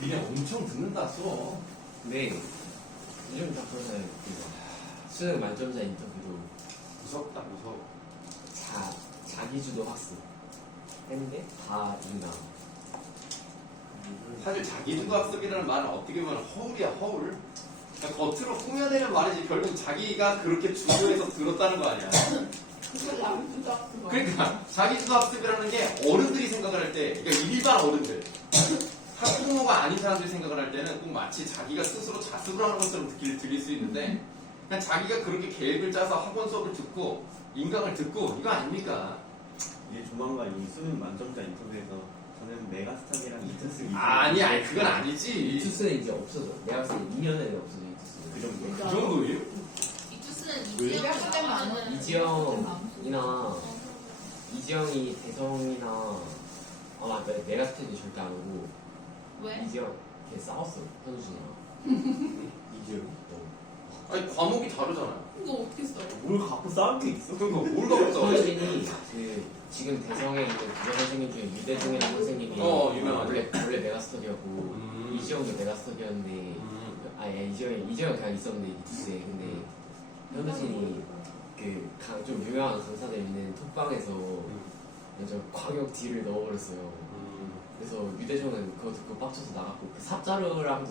니네 엄청 듣는다 써. 근데 요즘 다 그러잖아요. 수능 만점자 인터뷰도 무섭다 무서워. 자기주도 학습 했는데 다 인강. 사실 자기주도 학습이라는 말은 어떻게 보면 허울이야 허울. 그러니까 겉으로 꾸며내는 말이지 결국 자기가 그렇게 주도해서 들었다는 거 아니야. 그러니까 자기주도 학습이라는 게 어른들이 생각을 할 때, 그러니까 일반 어른들, 학부모가 아닌 사람들이 생각을 할 때는 꼭 마치 자기가 스스로 자습을 하는 것처럼 들릴 수 있는데, 그냥 자기가 그렇게 계획을 짜서 학원 수업을 듣고 인강을 듣고 이거 아닙니까? 이제 조만간 이 수능 만점자 인터뷰에서 저는 메가스탑이랑 이투스 아니 그건 아니지. 이투스는 이제 없어져. 내가 봤을 때 2년 내에 없어져 이투스는. 그 정도. 그 정도예요? 이투스는 이지영이 대성이나 맞다. 내가 스텝이 절대 안 오고 왜? 이지영 걔 싸웠어 현수진이랑. 이제 아니 과목이 다르잖아. 이거 어떻게 써? 뭘 갖고 싸울 게 있어? 그러니까 뭘 갖고 싸워? 현수진이 그 지금 대성에 있는 국어 선생님 중에 유대중이라는 선생님이 유명하죠. 원래 메가스터디였고 이지영도 메가스터디였는데 이지영이 그냥 있었는데 이투스에 근데 현수진이 좀 유명한 강사들 있는 톡방에서 완전 광역 딜을 넣어버렸어요. 그래서 유대중은 그거 듣고 빡쳐서 나갔고 그 사자르랑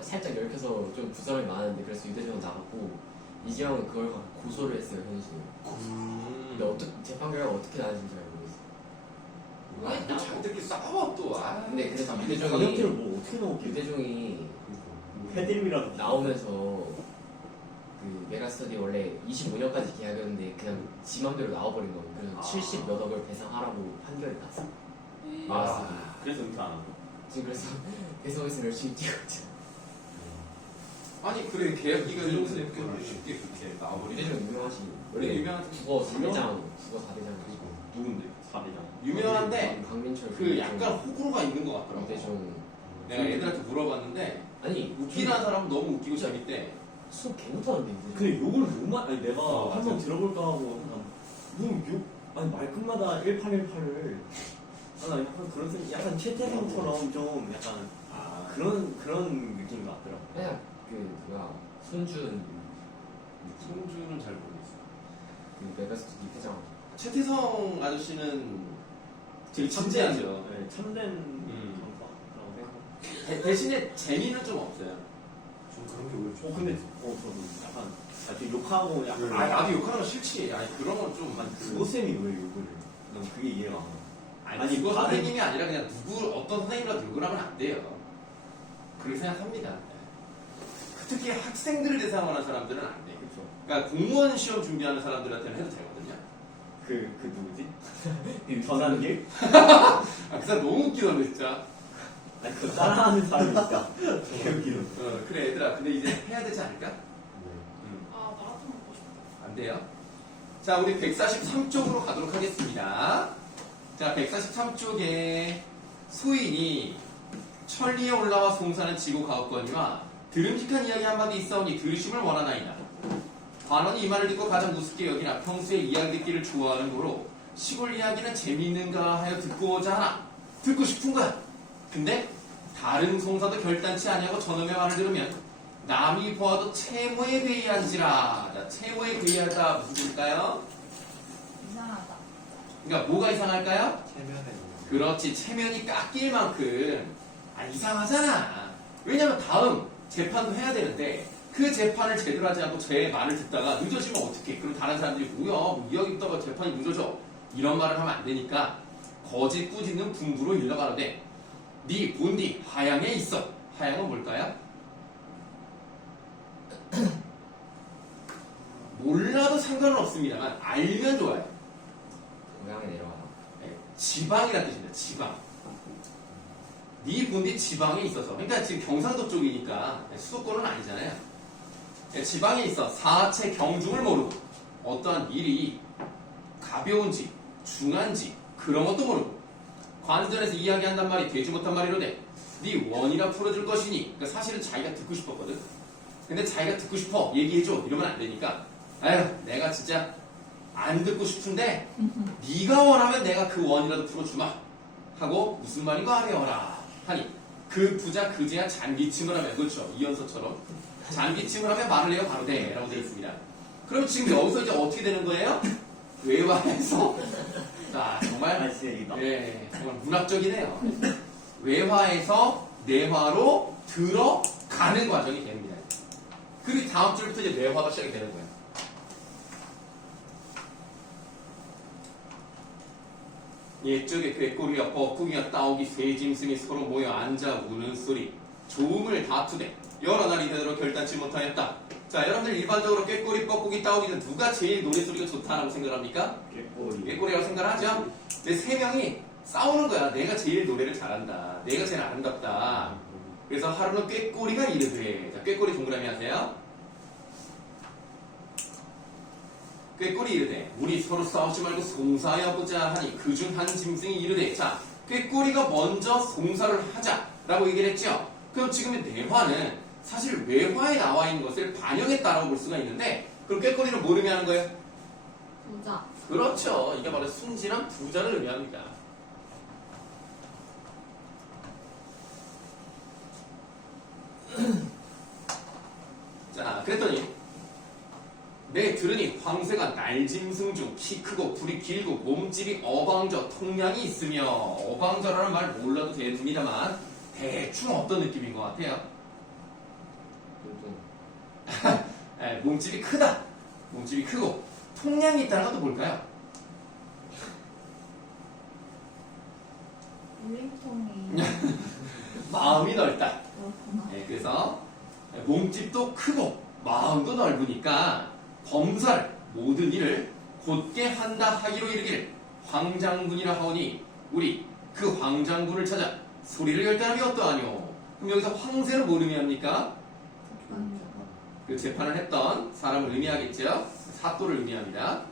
살짝 얽혀서 좀 부담이 많은데 그래서 유대중은 나갔고 이지영은 그걸 갖고 고소를 했어요 현수진이. 근데 어떻게 재판 결과가 어떻게 나는지 잘 모르겠어. 왜 자기들끼리 싸워 또. 근데 그래서 가격대를 뭐 어떻게 넣었길래? 유대중이 패드립이라도 나오면서 그 메가스터디 원래 25년까지 계약이었는데 그냥 지 맘대로 나와버린 거예요. 그래서 70 몇 억을 배상하라고 판결이 났어. 메가스터디. 그래서 은퇴 안 하고. 지금 그래서 배송에서 열심히 뛰고 있잖아. 아니 그래 계약 기간이 쉽게 그렇게 나와버리네. 유대중 유명하시. 원래 유명한 국어 4대장. 누군데? 4대장. 유명한데 강민철. 그 약간 호불호가 있는 것 같더라고. 유대중. 내가 애들한테 물어봤는데 아니 웃기는 사람은 너무 웃기고 재밌대. 수업 개 못하는데 유대중. 근데 욕을 너무 아니 내가 맞아. 한번 들어볼까 하고 너욕 아니 말끝마다 1818을 나 약간 그런 생각 약간 최태성처럼 좀 약간 그런 느낌이 같더라고. 그냥 손준 손주는 잘 모르겠어. 그 메가스터디 회장. 최태성 아저씨는 되게 진지하죠. 네, 참된 강사라고 생각. 대신에 재미는 좀 없어요. 좀 그런 게 오히려 근데 저도 약간 좀 욕하고 약간 나도 욕하는 거 싫지. 아니 그런 건 좀. 그거 쌤이 왜 욕을 해? 난 그게 이해가 안 가. 아니 그거 선생님이 아니라 그냥 어떤 선생님이라도 욕을 하면 안 돼요. 그렇게 생각합니다. 특히 학생들을 대상으로 하는 사람들은 안 돼. 그렇죠. 그러니까 공무원 시험 준비하는 사람들한테는 해도 되거든요. 그 누구지? 전환길? 그 사람 너무 웃기던데 진짜. 아니 그거 따라하는 사람이 있다. 개웃기는. 그래 얘들아 근데 이제 해야 되지 않을까? 마라톤 먹고 싶다. 안 돼요. 자 우리 143쪽으로 가도록 하겠습니다. 자 143쪽에 소인이 천리에 올라와 송사는 지고 가옵거니와 들음직한 이야기 한마디 있사오니 들으심을 원하나이다. 관원이 이 말을 듣고 가장 우습게 여기나 평소에 이야기 듣기를 좋아하는 거로 시골 이야기는 재미있는가 하여 듣고자 하나 듣고 싶은 거야. 근데 다른 송사도 결단치 아니하고 저놈의 말을 들으면 남이 보아도 채모에 괴이한지라. 자, 채모에 괴이하다 무슨 뜻일까요? 이상하다. 그러니까 뭐가 이상할까요? 체면에 그렇지 체면이 깎일 만큼 이상하잖아. 왜냐면 다음 재판도 해야 되는데 그 재판을 제대로 하지 않고 제 말을 듣다가 늦어지면 어떡해. 그럼 다른 사람들이 뭐야 이야기 듣다가 재판이 늦어져 이런 말을 하면 안 되니까 거짓 꾸짖는 분부로 일러가는데 네 본디 하양에 있어. 하양은 뭘까요? 몰라도 상관은 없습니다만 알면 좋아요. 고향에 내려가다. 지방이라는 뜻입니다. 지방. 네 본디 지방에 있어서. 그러니까 지금 경상도 쪽이니까 수도권은 아니잖아요. 지방에 있어 사체 경중을 모르고 어떠한 일이 가벼운지 중한지 그런 것도 모르고 관전에서 이야기한단 말이 되지 못한 말이로되 네 원이나 풀어줄 것이니. 그러니까 사실은 자기가 듣고 싶었거든. 근데 자기가 듣고 싶어 얘기해줘 이러면 안 되니까 아유 내가 진짜 안 듣고 싶은데 네가 원하면 내가 그 원이라도 풀어주마 하고 무슨 말인가 하려라 하니 그 부자 그제야 잔기침을 하면 그렇죠 이연서처럼 잔기침을 하면 말을 해요 바로 돼라고 되어 있습니다. 그럼 지금 여기서 이제 어떻게 되는 거예요? 외화에서 아 정말 아 진짜 이거 네 정말 문학적이네요. 외화에서 내화로 들어가는 과정이 됩니다. 그리고 다음 줄부터 이제 내화가 시작이 되는 거예요. 옛적에 꾀꼬리와 뻐꾸기와 따오기 세 짐승이 서로 모여 앉아 우는 소리 조음을 다투되 여러 날이 되도록 결단치 못하였다. 자 여러분들 일반적으로 꾀꼬리 뻐꾸기 따오기는 누가 제일 노래소리가 좋다라고 생각합니까? 꾀꼬리 꾀꼬리라고 생각하죠? 근데 세 명이 싸우는 거야. 내가 제일 노래를 잘한다. 내가 제일 아름답다. 그래서 하루는 꾀꼬리가 이르되 자 꾀꼬리 동그라미 하세요. 꾀꼬리 이르되 우리 서로 싸우지 말고 송사하여보자 하니 그중 한 짐승이 이르되 자 꾀꼬리가 먼저 송사를 하자라고 얘기를 했죠. 그럼 지금 내화는 사실 외화에 나와 있는 것을 반영했다라고 볼 수가 있는데 그럼 꾀꼬리는 뭘 의미하는 거예요? 부자. 그렇죠. 이게 바로 순진한 부자를 의미합니다. 자 그랬더니 내 들으니 황새가 날짐승 중 키 크고 불이 길고 몸집이 어방저 통량이 있으며 어방저라는 말 몰라도 됩니다만 대충 어떤 느낌인 것 같아요? 몸집이 크다. 몸집이 크고 통량이 있다는 것도 뭘까요? 유행통이 마음이 넓다. 그렇구나. 네, 그래서 몸집도 크고 마음도 넓으니까 범사를 모든 일을 곧게 한다 하기로 이르기를 황장군이라 하오니 우리 그 황장군을 찾아 소리를 열다람이 어떠하뇨. 그럼 여기서 황새는 뭘 의미합니까? 그 재판을 했던 사람을 의미하겠죠. 사또를 의미합니다.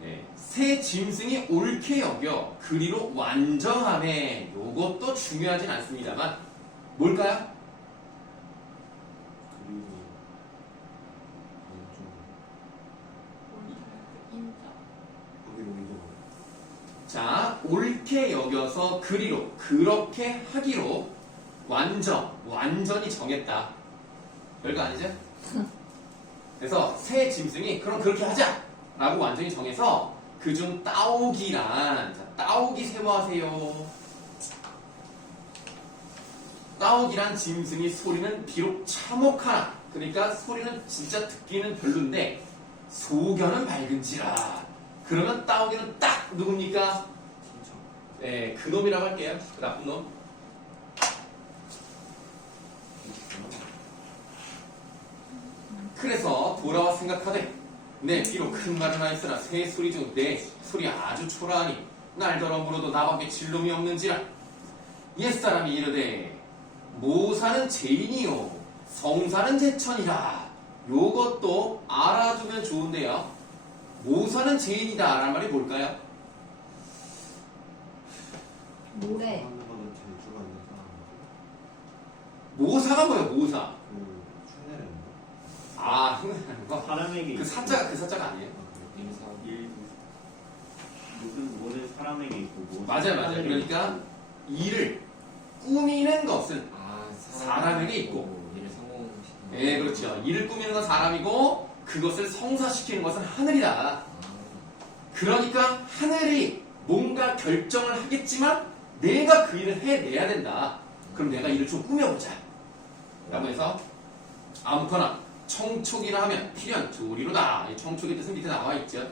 네, 새 짐승이 옳게 여겨 그리로 완정함에 요것도 중요하진 않습니다만 뭘까요? 자, 옳게 여겨서 그리로 그렇게 하기로 완전히 정했다. 별거 아니죠? 그래서 새 짐승이 그럼 그렇게 하자! 라고 완전히 정해서 그중 따오기란 자, 따오기 세모하세요. 따오기란 짐승이 소리는 비록 참혹하나 그러니까 소리는 진짜 듣기는 별론데 소견은 밝은지라 그러면 따오기는 딱 누굽니까? 네, 그놈이라고 할게요. 그 나쁜 놈. 그래서 돌아와 생각하되 내 비록 큰 말은 하였으나 새 소리 중 내 소리 아주 초라하니 날더러 물어도 나밖에 진놈이 없는지라 옛사람이 이르되 모사는 죄인이요 성사는 제천이라 요것도 알아두면 좋은데요. 모사는 죄인이다 라는 말이 뭘까요? 모래. 모사가 뭐예요? 모사. 아, 흉내내는 거? 사람에게 그 사자가 그 사자가 아니에요? 모든 사람에게 있고 모든 맞아요. 사람에게 그러니까 있고. 일을 꾸미는 것은 아, 사람에게 있고. 일을 성공시키는 네, 그렇죠. 일을 꾸미는 건 사람이고 그것을 성사시키는 것은 하늘이다. 그러니까 하늘이 뭔가 결정을 하겠지만 내가 그 일을 해내야 된다. 그럼 내가 일을 좀 꾸며보자. 라고 해서 아무거나 청촉이라 하면 필연 조리로다. 이 청촉의 뜻은 밑에 나와 있죠.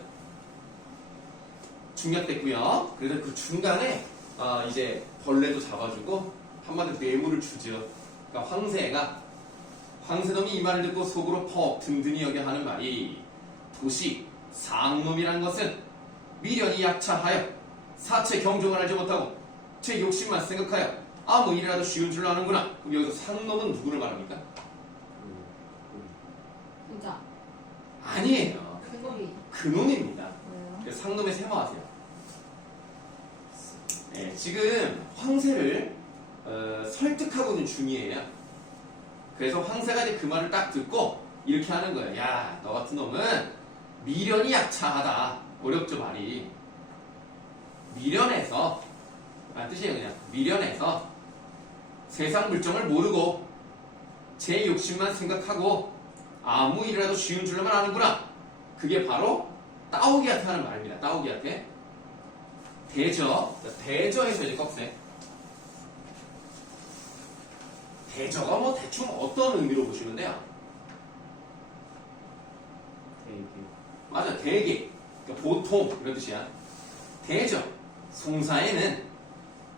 중략됐고요. 그래서 그 중간에 이제 벌레도 잡아주고 한마디로 뇌물을 주죠. 그러니까 황새놈이 이 말을 듣고 속으로 퍽 든든히 여겨 하는 말이 도시 상놈이라는 것은 미련이 약차하여 사체 경종을 알지 못하고 제 욕심만 생각하여 아무 일이라도 쉬운 줄로 아는구나. 그럼 여기서 상놈은 누구를 말합니까? 부자. 아니에요. 그거리. 그놈입니다. 왜요? 그래서 상놈에 세모하세요. 네, 지금 황새를 설득하고 있는 중이에요. 그래서 황새가 이제 그 말을 딱 듣고 이렇게 하는 거예요. 야, 너 같은 놈은 미련이 약차하다. 어렵죠, 말이. 미련해서, 뜻이에요, 그냥. 미련해서 세상 물정을 모르고 제 욕심만 생각하고 아무 일이라도 쉬운 줄로만 아는구나. 그게 바로 따오기한테 하는 말입니다. 따오기한테. 대저. 대저에서 이제 꺽쇠. 대저가 뭐 대충 어떤 의미로 보시면 돼요? 맞아, 대개. 그러니까 보통 이런 뜻이야. 대저. 송사에는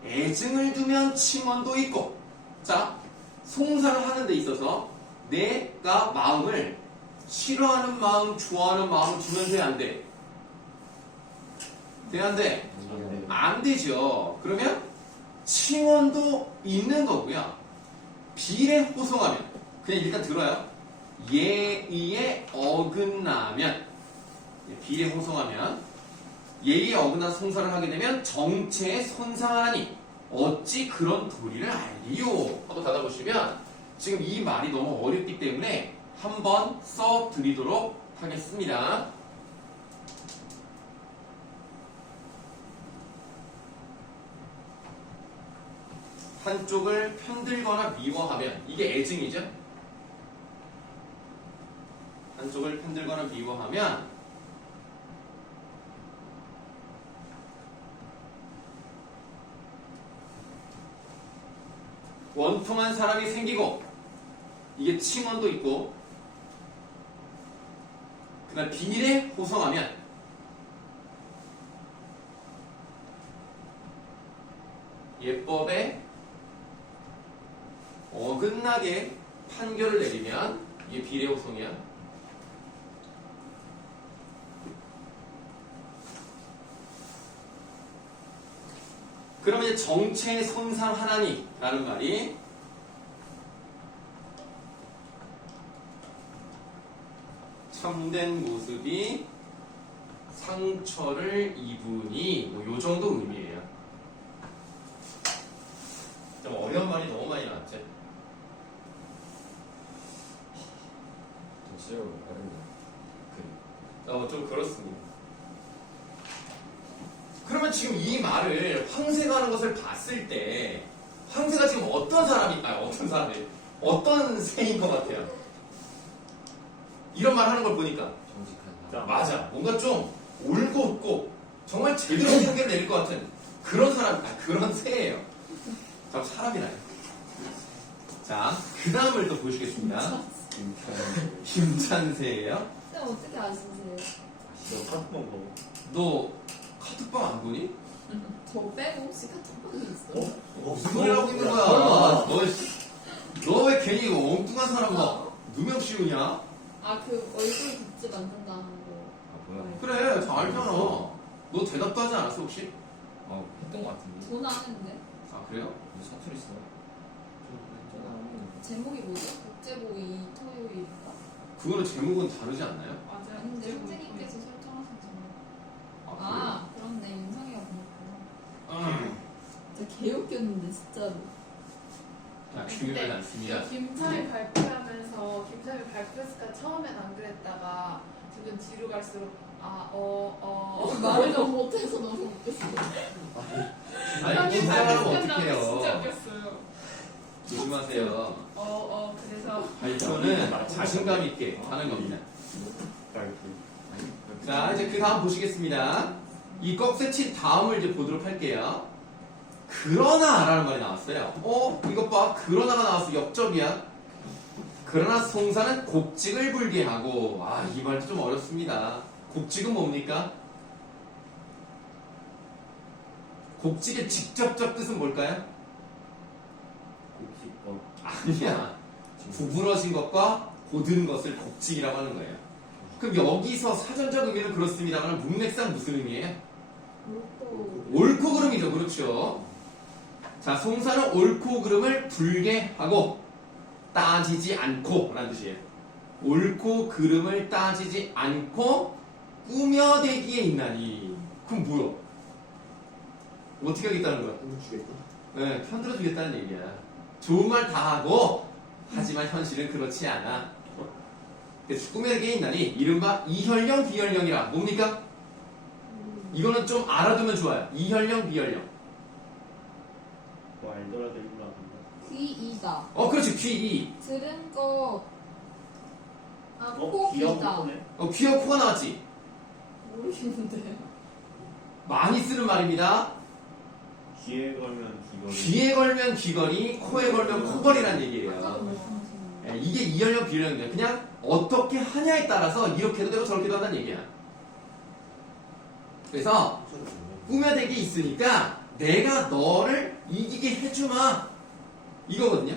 애증을 두면 칭언도 있고, 자, 송사를 하는 데 있어서 내가 마음을 싫어하는 마음, 좋아하는 마음을 두면 돼, 안 돼? 돼, 안 돼? 안 되죠. 그러면 칭언도 있는 거고요. 비례 호송하면 그냥 일단 들어요. 예의에 어긋나면 비례 호송하면 예의에 어긋난 송사를 하게 되면 정체에 손상하니 어찌 그런 도리를 알리요? 하고 닫아보시면 지금 이 말이 너무 어렵기 때문에 한번 써드리도록 하겠습니다. 한쪽을 편들거나 미워하면 이게 애증이죠? 한쪽을 편들거나 미워하면 원통한 사람이 생기고 이게 칭언도 있고 그다음 비밀에 호성하면 예법에 어긋나게 판결을 내리면 이게 비례 호송이야. 그러면 이제 정체에 손상하나니 라는 말이 참된 모습이 상처를 입으니 뭐 요 정도 의미예요. 좀 어려운 말이 너무 많이 나왔죠. 진짜 어렵네. 좀 그렇습니다. 그러면 지금 이 말을 황새가 하는 것을 봤을 때 황새가 지금 어떤 새인 것 같아요? 이런 말 하는 걸 보니까 정직한 자, 사람. 맞아. 뭔가 좀 올곧고 정말 제대로 판결을 내릴 것 같은 그런 사람, 그런 새예요. 참 사람이나요. 자, 그 다음을 또 보시겠습니다. 김찬새예요. 쌤 어떻게 아시세요? 너 카톡방 먹어. 너 카톡방 안 보니? 저 빼고 혹시 카톡방이 있어요? 무슨 소리 하고 있는 거야? 너 왜 괜히 엉뚱한 사람 막 누명 씌우냐? 아, 그 얼굴 굿즈 만든다는 거. 아 뭐야? 그래, 다 알잖아. 너 대답도 하지 않았어, 혹시? 했던 것 같은데. 돈 안 했는데? 아, 그래요? 무슨 사투리 써? 제목이 뭐죠? 국제보이 토요일인가? 그거는 제목은 다르지 않나요? 맞아요. 근데 선생님께서 설정하신 제목. 아, 아, 그렇네. 윤성이가 보냈구나. 그래요? 진짜 개웃겼는데, 진짜로. 자, 중요하지 않습니다. 김차일 발표하면서 김차일 발표했을까 처음엔 안 그랬다가 점점 뒤로 갈수록 말을 너무 못해서 너무 웃겼어. 아니, 긴장하면 진짜 어떡해요. 웃겼어요. 조심하세요. 그래서 발표는 자신감 있게 하는 겁니다. 자, 이제 그 다음 보시겠습니다. 이 꺽쇠 친 다음을 이제 보도록 할게요. 그러나 라는 말이 나왔어요. 이것 봐. 그러나가 나왔어. 역적이야. 그러나 송사는 곡직을 불게 하고, 이 말도 좀 어렵습니다. 곡직은 뭡니까? 곡직의 직접적 뜻은 뭘까요? 아니야. 구부러진 것과 고든 것을 곡직이라고 하는 거예요. 그럼 여기서 사전적 의미는 그렇습니다만 문맥상 무슨 의미예요? 옳고 그름이죠. 그렇죠. 자, 송사는 옳고 그름을 불게 하고 따지지 않고 라는 뜻이에요. 옳고 그름을 따지지 않고 꾸며대기에 있나니. 그럼 뭐야? 어떻게 하겠다는 거야? 주겠다. 네, 편들어 주겠다는 얘기야. 좋은 말 다 하고 하지만 현실은 그렇지 않아. 그래서 꾸며대기에 있나니 이른바 이혈령 비혈령이라. 뭡니까? 이거는 좀 알아두면 좋아요. 이혈령 비혈령. 뭐 알더라도 일로 안 한다. 귀이다. 그렇지. 귀이. 들은 거. 아, 귀여운 코이다. 코네. 귀와 코가 나왔지. 모르겠는데. 많이 쓰는 말입니다. 귀에 걸면 귀걸이. 귀에 걸면 귀걸이, 코에 걸면 코걸이라는 아까 얘기예요. 뭐 예, 이게 이연령 비연령이에요. 그냥 어떻게 하냐에 따라서 이렇게도 되고 저렇게도 한다는 얘기야. 그래서 꾸며대기 있으니까 내가 너를 이기게 해주마 이거거든요.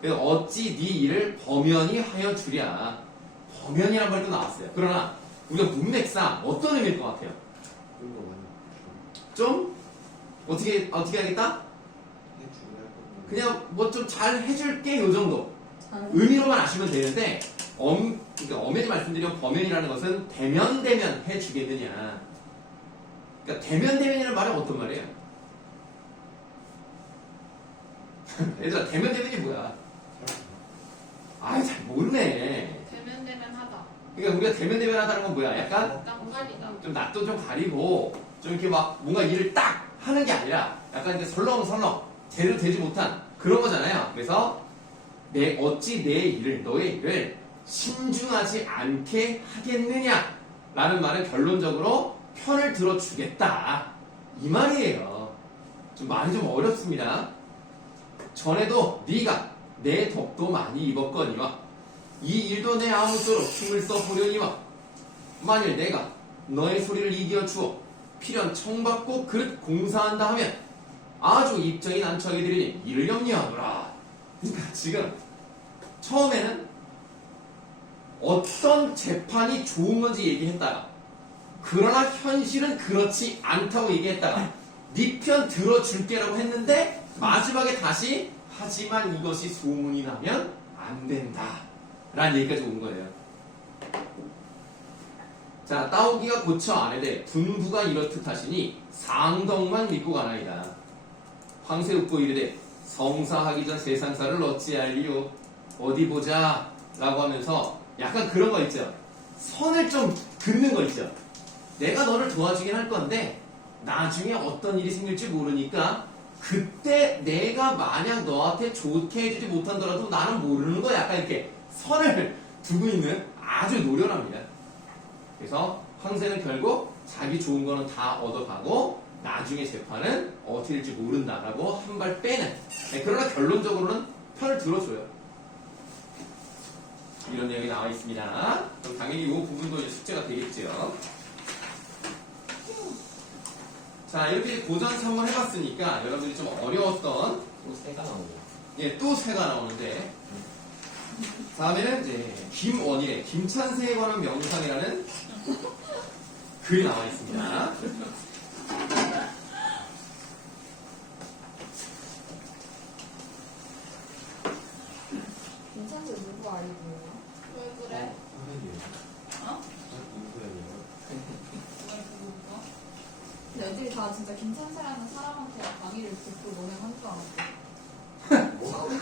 그래서 어찌 네 일을 범연히 하여 주랴. 범연이란 말도 나왔어요. 그러나 우리가 문맥상 어떤 의미일 것 같아요? 좀더 많이 좀 어떻게 하겠다? 해주긴 할 건데. 그냥 뭐 좀 잘 해줄게 요 정도 잘. 의미로만 아시면 되는데 그러니까 엄연히 말씀드리면 범연이라는 것은 대면 해주겠느냐. 그러니까 대면이라는 말은 어떤 말이에요? 얘들아 대면이 뭐야? 아이 잘 모르네. 대면하다. 그러니까 우리가 대면하다는 건 뭐야? 약간 땅가리다. 좀 낯도 좀 가리고 좀 이렇게 막 뭔가 일을 딱 하는 게 아니라 약간 이렇게 설렁설렁 제대로 되지 못한 그런 거잖아요. 그래서 어찌 내 일을 너의 일을 신중하지 않게 하겠느냐 라는 말은 결론적으로 편을 들어주겠다 이 말이에요. 좀 말이 좀 어렵습니다. 전에도 네가 내 덕도 많이 입었거니와 이 일도 내 아무쪼록 힘을 써보려니와 만일 내가 너의 소리를 이겨주어 필연 청받고 그릇 공사한다 하면 아주 입장이 난처하게 되리니 이를 염려하노라. 그러니까 지금 처음에는 어떤 재판이 좋은 건지 얘기했다가 그러나 현실은 그렇지 않다고 얘기했다가 네 편 들어줄게라고 했는데 마지막에 다시 하지만 이것이 소문이 나면 안 된다 라는 얘기까지 온 거예요. 자, 따오기가 고쳐 안에 대해 분부가 이렇듯 하시니 상덕만 믿고 가나이다. 황새 웃고 이르되 성사하기 전 세상사를 어찌할리요. 어디 보자 라고 하면서 약간 그런 거 있죠. 선을 좀 긋는 거 있죠. 내가 너를 도와주긴 할 건데 나중에 어떤 일이 생길지 모르니까 그때 내가 만약 너한테 좋게 해주지 못한더라도 나는 모르는 거야. 약간 이렇게 선을 두고 있는 아주 노련합니다. 그래서 황새는 결국 자기 좋은 거는 다 얻어가고 나중에 재판은 어떻게 될지 모른다라고 한 발 빼는. 그러나 결론적으로는 편을 들어줘요. 이런 내용이 나와 있습니다. 그럼 당연히 이 부분도 이제 숙제가 되겠죠. 자, 이렇게 고전 3번 해봤으니까 여러분들이 좀 어려웠던 또 새가 나오고. 또 새가 나오는데 다음에는 이제 김원일의 김찬세에 관한 명상이라는 글이 나와 있습니다. 괜찮지? 누구 아이디어야? 왜 그래? 선생님. 어? 인수연이요. 왜 그거? 근데 애들이 다 진짜 김찬세라는 사람한테 강의를 듣고 너네 한 줄 알았대. 처음에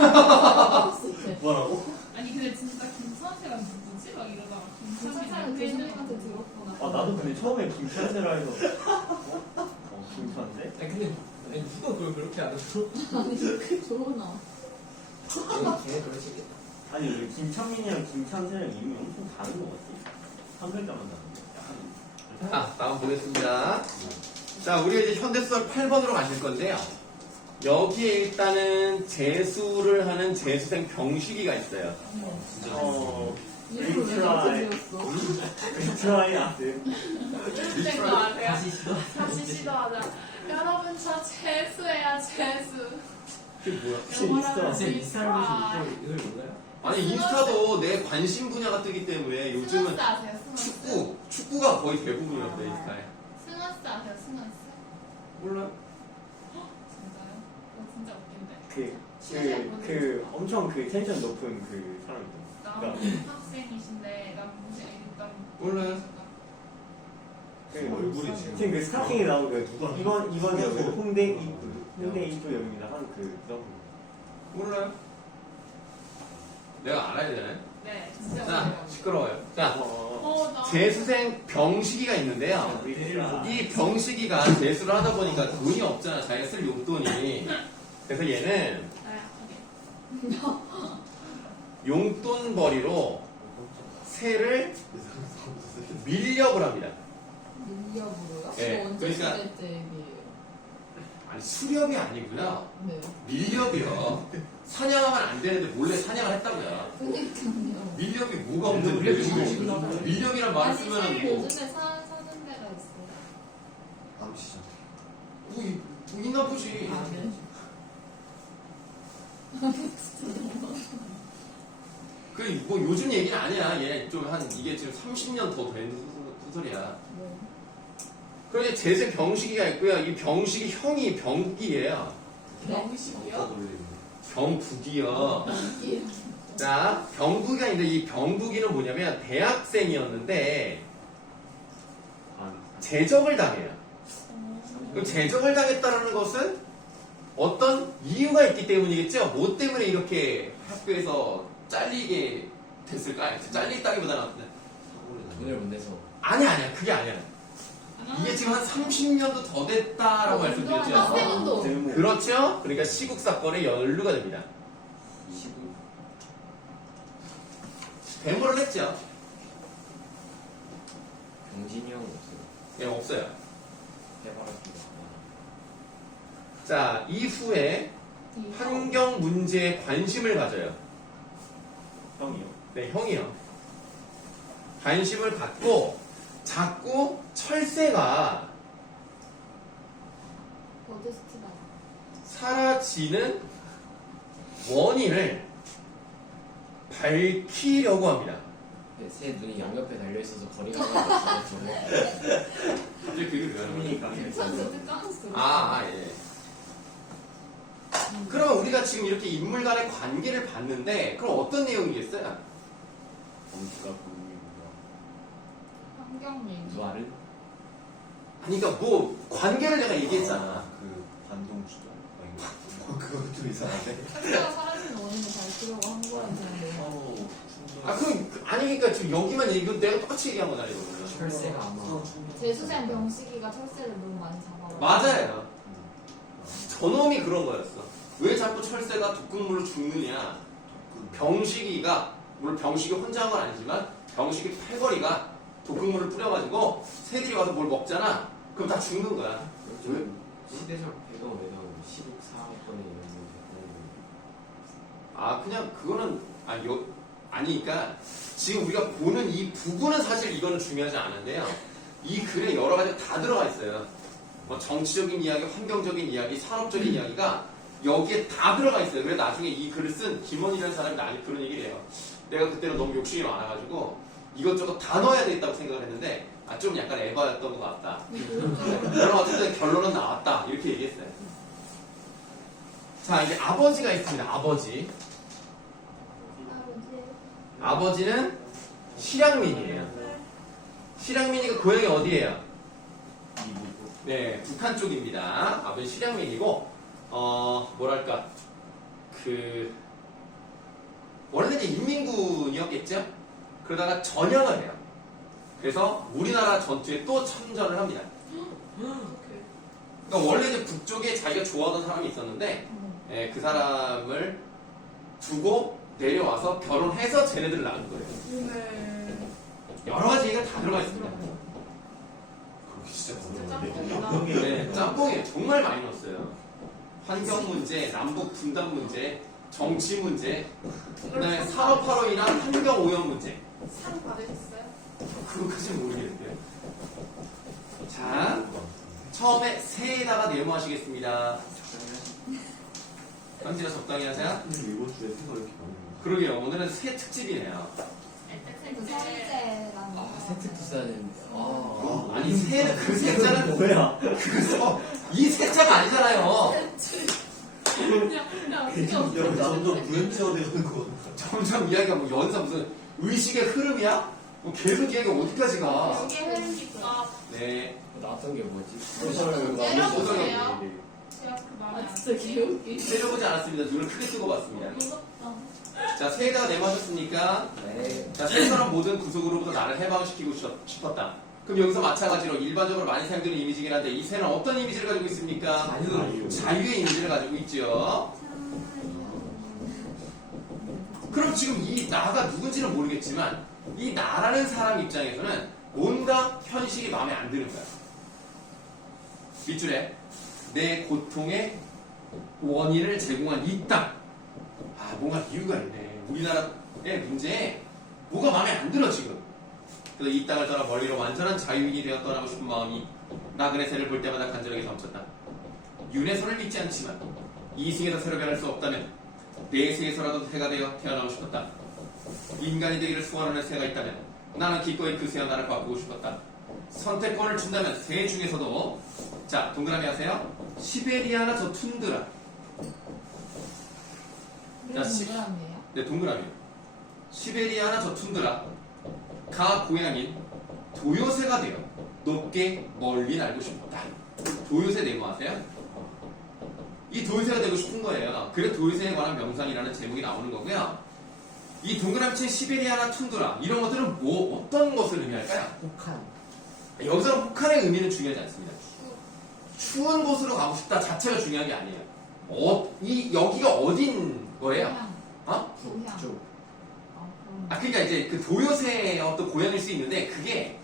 때. 뭐라고? 아니 근데 진짜 김찬세가 누구지? 막 이러다가 김찬세는 그 선생님한테 들었구나. 아 나도 근데 처음에 김찬세라 해서 김찬세? 아니 근데 누가 그걸 그렇게 알았어? 아니 그 조은아. 걔네 그럴 수 있겠다. 아니 왜 김창민이랑 김찬세랑 이름이 엄청 다른 것 같지? 한 글자만 다른데 약간 자, 다음 보겠습니다. 자, 우리가 이제 현대수학 8번으로 가실 건데요. 여기에 일단은 재수를 하는 재수생 병식이가 있어요. 일부러 왜 그렇게 지었어? 트라이 아트 그거 아세요? 다시 시도. 다시 시도하자. 여러분 저 재수예요 재수. 그게 뭐야? 영어라면 쌤 인스타를 try. 보시고 이걸 몰라요? 아니, 인스타도 내 관심 분야가 뜨기 때문에 요즘은 스너스 아세요? 스너스? 축구가 거의 대부분이었대, 인스타에. 스너스 아세요? 스너스? 몰라요? 진짜요? 그거 진짜 웃긴데. 그 엄청 그 텐션 높은 그 사람 있잖아. 남학생이신데 남 몰라요? 얼굴이 지금. 지금 그 스타팅에 나온 그 누가 이번 여기 홍대 이쪽 여기입니다 한그 몰라요? 내가 알아야 되나요? 네 진짜 자, 웃겨요. 시끄러워요. 자, 나 재수생 병식이가 있는데요. 이 병식이가 재수를 하다 보니까 돈이 없잖아. 자기가 쓸 용돈이. 그래서 얘는 나약하게. 용돈벌이로 새를 밀렵을 합니다. 밀렵으로요? 네, 언제 그러니까- 시대 때 얘기예요? 아니 수렵이 아니고요. 네. 밀렵이요. 사냥하면 안 되는데 몰래 사냥을 했다고요. 그니까요. 밀렵이 뭐가 문제인데 요즘에 밀렵이란 말을 아니, 쓰면은 새 뭐 요즘에 사는 데가 있어요. 다음 시작. 뭐 있나 보지. 아, 네. 그 뭐 요즘 얘기는 아니야. 얘 좀 한 이게 지금 30년 더 된 소설이야. 네. 그리고 이제 재생 병식이가 있고요. 이 병식이 형이 병북이에요. 명식이요? 돌리는. 병북이요. 이게 자, 병북이가 있는데 이 병북이는 뭐냐면 대학생이었는데 제적을 당해요. 그럼 제적을 당했다는 것은 어떤 이유가 있기 때문이겠죠? 뭐 때문에 이렇게 학교에서 잘리게 됐을까? 잘리다기보다는 돈을 못 내서. 아니야 그게 아니야. 이게 지금 한 30년도 더 됐다라고 말씀드렸죠. 학생운동. 제목. 그렇죠? 그러니까 시국 사건의 연루가 됩니다. 시국. 데모를 했죠. 병진이 형은 없어요. 예, 없어요. 해바라기가. 자, 이후에 환경 문제에 관심을 가져요. 형이요. 네, 형이요. 관심을 갖고 자꾸 철새가 버드스트다. 사라지는 원인을 밝히려고 합니다. 새 눈이 양옆에 달려있어서 거리가 멀어서 갑자기 그게 왜 하는 거예요? 그러니까. 천재 까먹었어. 예. 그러면 우리가 지금 이렇게 인물 간의 관계를 봤는데, 그럼 어떤 내용이겠어요? 범수가 보입니다. 환경민. 누아르? 아니, 그러니까 뭐, 관계를 내가 얘기했잖아. 그 반동 주장. 그거 좀 이상한데. 천재가 사라진 원인을 밝히려고 한 거라는 생각이에요. 아니, 그러니까 지금 여기만 이거 내가 똑같이 얘기한 거잖아, 이거. 철새가 아마. 재수생 병식이가 철새를 너무 많이 잡아가지고. 맞아요. 저놈이 그런 거였어. 왜 자꾸 철새가 독극물로 죽느냐? 병식이가, 물론 병식이 혼자 한 건 아니지만, 병식이 팔걸이가 독극물을 뿌려가지고 새들이 와서 뭘 먹잖아? 그럼 다 죽는 거야. 왜? 시대적 배경에서 시국 사건에 이런 아, 그냥 그거는, 아니, 그러니까 지금 우리가 보는 이 부분은 사실 이거는 중요하지 않은데요. 이 글에 여러 가지 다 들어가 있어요. 뭐 정치적인 이야기, 환경적인 이야기, 산업적인 이야기가 여기에 다 들어가 있어요. 그래서 나중에 이 글을 쓴 김원이라는 사람이 나한테 그런 얘기를 해요. 내가 그때는 너무 욕심이 많아가지고 이것저것 다 넣어야 되겠다고 생각을 했는데 좀 약간 에바였던 것 같다. 그럼 어쨌든 결론은 나왔다. 이렇게 얘기했어요. 자, 이제 아버지가 있습니다. 아버지는 실향민이에요. 실향민이가 고향이 어디예요? 네, 북한 쪽입니다. 아버지 실향민이고, 뭐랄까, 원래는 이제 인민군이었겠죠? 그러다가 전역을 해요. 그래서 우리나라 전투에 또 참전을 합니다. 그러니까 원래 이제 북쪽에 자기가 좋아하던 사람이 있었는데, 그 사람을 두고 내려와서 결혼해서 쟤네들을 낳은 거예요. 여러 가지 얘기가 다 들어가 있습니다. 그렇게 진짜 진짜 거는 짬뽕이다. 네, 짬뽕에 정말 많이 넣었어요. 환경 문제, 남북 분단 문제, 정치 문제, 그다음에 산업화로 인한 환경 오염 문제. 상 받으셨어요? 그것까지는 모르겠는데요. 자, 처음에 새에다가 네모하시겠습니다. 깜지라 적당히 하자. 이번 주에 생각 이렇게 많이 그러게요. 오늘은 새 특집이네요. 그 서리제라는 세특도 써야 되는데. 아. 아니 새는 그 새자는 뭐야? 그래서 이 새자가 아니잖아요. 여러분 점점 부연체화 되는 거. 점점 이야기가 뭐 연사 무슨 의식의 흐름이야? 뭐 계속 이야기가 어디까지 가? 이게 흐르니까 네. 나왔던 게 뭐지? 때려보세요. 제가 그 아 마음에 안 진짜 개웃기. 때려보지 않았습니다. 눈을 크게 뜨고 봤습니다. 무섭다. 자, 새에다가 내마셨으니까 네. 자, 새처럼 모든 구속으로부터 나를 해방시키고 싶었다. 그럼 여기서 마찬가지로 일반적으로 많이 사용되는 이미지긴 한데 이 새는 어떤 이미지를 가지고 있습니까? 자유. 자유의 이미지를 가지고 있죠. 그럼 지금 이 나가 누군지는 모르겠지만 이 나라는 사람 입장에서는 뭔가 현실이 마음에 안 드는 거야. 밑줄에 내 고통의 원인을 제공한 이 땅. 아, 뭔가 이유가 있네. 우리나라의 문제에 뭐가 마음에 안 들어 지금. 그래서 이 땅을 떠나 멀리로 완전한 자유인이 되어 떠나고 싶은 마음이 나그네 새를 볼 때마다 간절하게 넘쳤다. 윤회선을 믿지 않지만 이승에서 새로 변할 수 없다면 내세에서라도 새가 되어 태어나고 싶었다. 인간이 되기를 소원하는 새가 있다면 나는 기꺼이 그 새와 나를 바꾸고 싶었다. 선택권을 준다면 새 중에서도 자 동그라미 하세요. 시베리아나 저 툰드라. 왜 자, 동그라미예요? 네 동그라미요. 시베리아나 저 툰드라 가 고향인 도요새가 되어 높게 멀리 날고 싶다. 도요새 네모하세요? 이 도요새가 되고 싶은 거예요. 그래서 도요새에 관한 명상이라는 제목이 나오는 거고요. 이 동그라미친 시베리아나 툰드라 이런 것들은 뭐 어떤 것을 의미할까요? 혹한. 여기서 혹한의 의미는 중요하지 않습니다. 추운 곳으로 가고 싶다 자체가 중요한 게 아니에요. 여기가 어딘 거예요? 고향. 어? 고향. 쪽. 그럼 그러니까 이제 그 도요새의 어떤 고향일 수 있는데 그게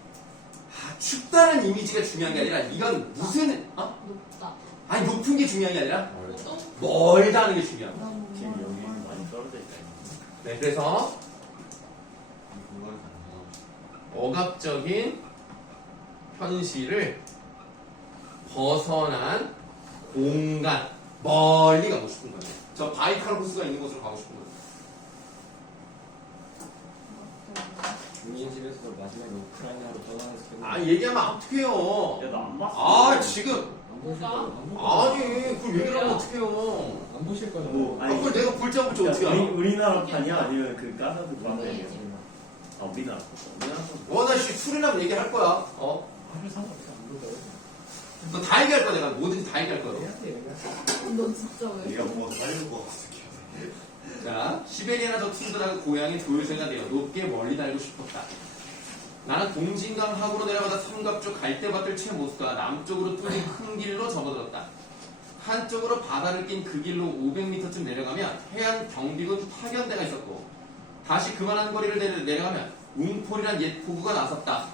춥다는 이미지가 중요한 게 아니라 이건 무슨 높다. 아니 높은 게 중요한 게 아니라 또 멀다는 게 중요한 거예요. 너무 지금 여기 멀- 많이 떨어져 있다. 네, 그래서 이 공간을 가능하고 억압적인 현실을 벗어난 공간 멀리 가고 싶은 거예요. 저 바이칼 호수가 있는 곳으로 가고 싶은 거예요. 우리 집에서도 마지막에 우크라이나로 떠나는 스캔. 아 얘기하면 어떡해요. 야, 나 안 봤어. 아 지금 안 보실 거예요. 안 보실 아니 그걸 얘기를 하면 어떡해요. 안 보실 거예요. 뭐, 아, 그걸 내가 볼지 안 볼지 어떻게 알아? 우리나라 판이야? 아니면 그 까나드 판이야? 우리나라. 아, 우리나라. 우리나라 판. 워나씨 술이라면 얘기할 거야. 하루 상관없어. 안 보세요. 너 다 얘기할 거야. 내가 뭐든지 다 얘기할 거야. 해야 돼. 너 진짜 왜? 네가 뭐 하려고 어떻게 자, 시베리아나 저 툰드라가 고향인 도요새가 되어 높게 멀리 날고 싶었다. 나는 동진강 하구로 내려가다 삼갑쪽 갈대밭을 채 모습과 남쪽으로 뚫린 큰 길로 접어들었다. 한쪽으로 바다를 낀 그 길로 500m쯤 내려가면 해안 경비군 파견대가 있었고 다시 그만한 거리를 내려가면 웅폴이란 옛 포구가 나섰다.